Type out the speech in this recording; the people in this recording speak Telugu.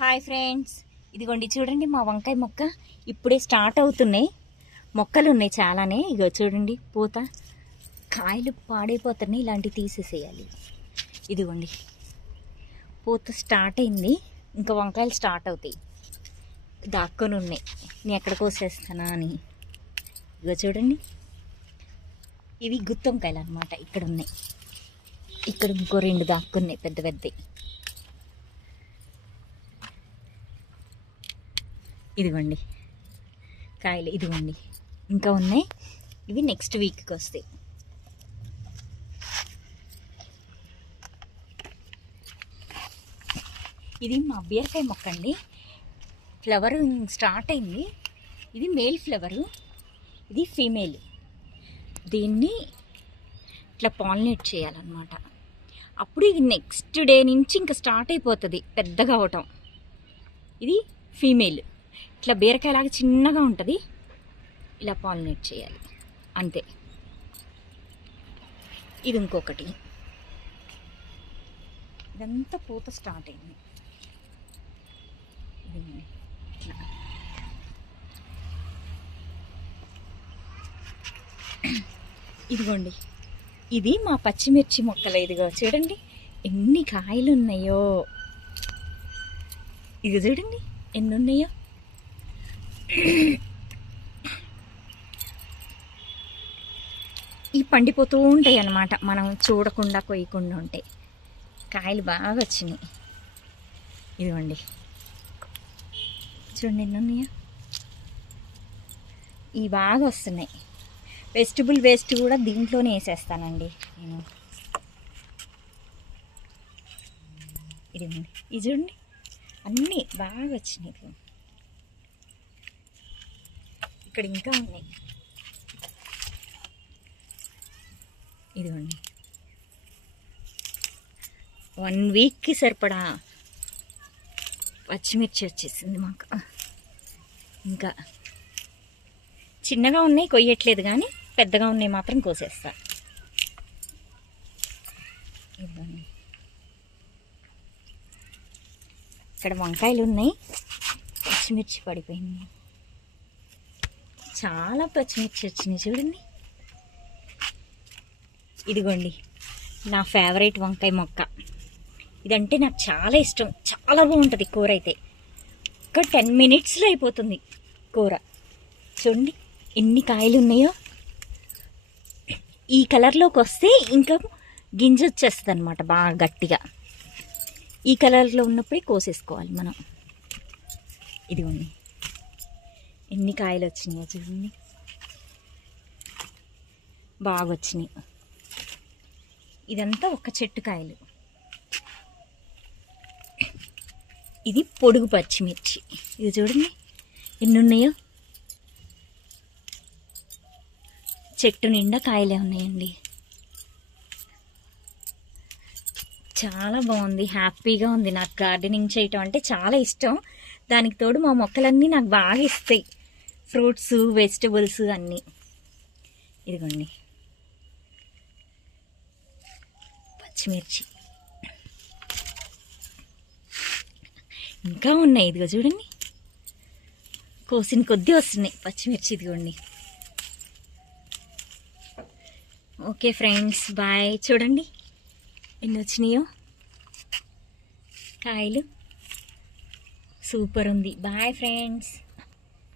హాయ్ ఫ్రెండ్స్, ఇదిగోండి చూడండి మా వంకాయ మొక్క ఇప్పుడే స్టార్ట్ అవుతున్నాయి. మొక్కలు ఉన్నాయి చాలానే. ఇగో చూడండి పూత, కాయలు పాడైపోతున్నాయి, ఇలాంటివి తీసేసేయాలి. ఇదిగోండి పూత స్టార్ట్ అయింది, ఇంకా వంకాయలు స్టార్ట్ అవుతాయి. దాక్కొని ఉన్నాయి, నేను ఎక్కడ కోసేస్తానా అని. ఇగో చూడండి, ఇవి గుత్తి వంకాయలు అనమాట. ఇక్కడ ఉన్నాయి, ఇక్కడ ఇంకో 2 దాక్కున్నాయి పెద్ద పెద్దవి. ఇదిగోండి కాయలు, ఇదిగోండి ఇంకా ఉన్నాయి. ఇవి నెక్స్ట్ వీక్కి వస్తాయి. ఇది మా బీరకాయ మొక్క అండి. ఫ్లవర్ స్టార్ట్ అయింది. ఇది మేల్ ఫ్లవరు, ఇది ఫీమేల్. దీన్ని ఇట్లా పాలినేట్ చేయాలన్నమాట. అప్పుడు ఇది నెక్స్ట్ డే నుంచి ఇంకా స్టార్ట్ అయిపోతుంది పెద్దగా అవటం. ఇది ఫీమేల్. ఇట్లా బీరకాయలాగా చిన్నగా ఉంటుంది, ఇలా పాలినేట్ చేయాలి అంతే. ఇది ఇంకొకటి, ఇదంతా పూత స్టార్ట్ అయింది. ఇట్లా ఇదిగోండి, ఇది మా పచ్చిమిర్చి మొక్కలు. ఇదిగో చూడండి ఎన్ని కాయలు ఉన్నాయో. ఇది చూడండి ఎన్ని ఉన్నాయో. ఈ పండిపోతూ ఉంటాయి అన్నమాట, మనం చూడకుండా కొయ్యకుండా ఉంటాయి. కాయలు బాగా వచ్చినాయి. ఇదిగోండి చూడండి ఎన్ని ఉన్నాయో. ఇవి బాగా వస్తున్నాయి. వెజిటబుల్ వేస్ట్ కూడా దీంట్లోనే వేసేస్తానండి నేను. ఇదిగోండి, ఇది చూడండి అన్నీ బాగా వచ్చినాయి. ఇక్కడ ఇంకా ఉన్నాయి. ఇదిగోండి 1 వీక్కి సరిపడా పచ్చిమిర్చి వచ్చేసింది మాకు. ఇంకా చిన్నగా ఉన్నాయి కొయ్యట్లేదు, కానీ పెద్దగా ఉన్నాయి మాత్రం కోసేస్తా. ఇదిగోండి ఇక్కడ వంకాయలు ఉన్నాయి, పచ్చిమిర్చి పడిపోయింది. చాలా పచ్చిమిర్చి వచ్చినాయి చూడండి. ఇదిగోండి నా ఫేవరెట్ వంకాయ మొక్క. ఇదంటే నాకు చాలా ఇష్టం, చాలా బాగుంటుంది కూర అయితే. ఒక 10 మినిట్స్లో అయిపోతుంది కూర. చూడండి ఎన్ని కాయలు ఉన్నాయో. ఈ కలర్లోకి వస్తే ఇంకా గింజ వచ్చేస్తుంది అనమాట బాగా గట్టిగా. ఈ కలర్లో ఉన్నప్పుడే కోసేసుకోవాలి మనం. ఇదిగోండి ఎన్ని కాయలు వచ్చినాయో చూడండి, బాగా వచ్చినాయి. ఇదంతా ఒక చెట్టు కాయలు. ఇది పొడుగు పచ్చిమిర్చి. ఇది చూడండి ఎన్ని ఉన్నాయో. చెట్టు నిండా కాయలే ఉన్నాయండి. చాలా బాగుంది, హ్యాపీగా ఉంది. నాకు గార్డెనింగ్ చేయటం అంటే చాలా ఇష్టం. దానికి తోడు మా మొక్కలన్నీ నాకు బాగా ఇస్తాయి, ఫ్రూట్స్ వెజిటబుల్స్ అన్నీ. ఇదిగోండి పచ్చిమిర్చి ఇంకా ఉన్నాయి. ఇదిగో చూడండి కోసిన కొద్దీ వస్తున్నాయి పచ్చిమిర్చి. ఇదిగోండి. Okay friends, bye. చూడండి ఎన్ని వచ్చినాయో కాయలు. సూపర్ ఉంది. Bye friends.